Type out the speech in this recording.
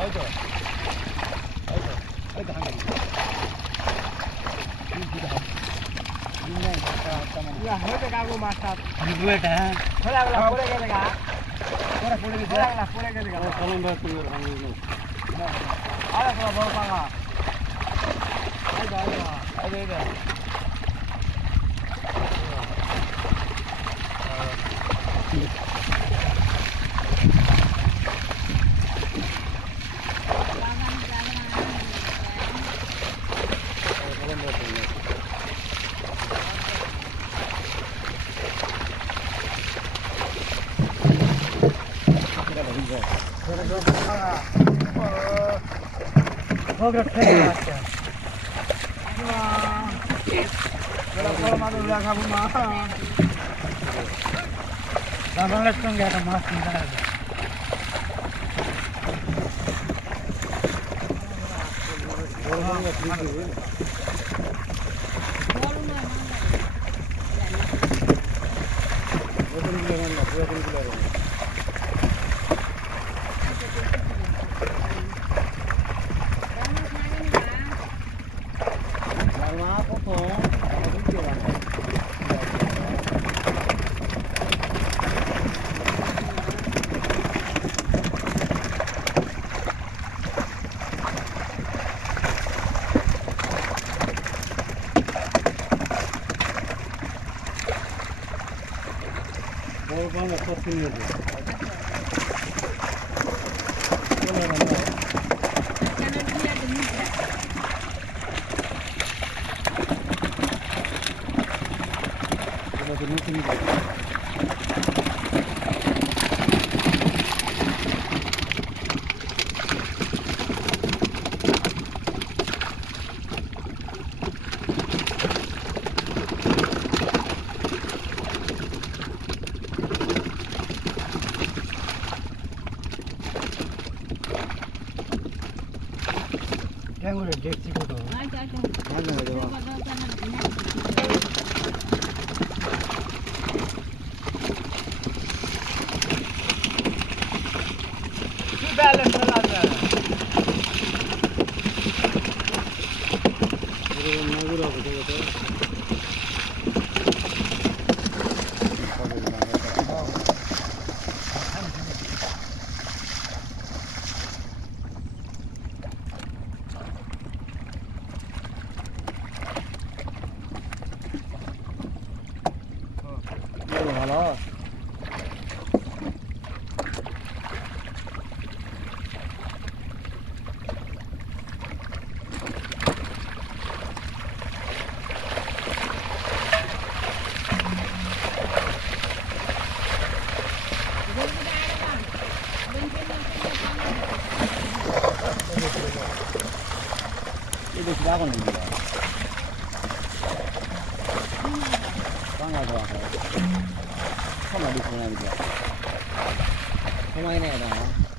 ওই তো ওই তো ওই তো হাঙ্গারি হয়েছে কাকু মাছটা এটা পড়ে গেলে গা পড়ে গেছে কলম ভাই তুমি আরে বড় পাঙা এই বাংলার সঙ্গে একটা মাছ কিনতে হবে দেখছি কত ভালো বেশি রাখো না বাংলা দেওয়া হয় সময় দিচ্ছি না সময় নেই না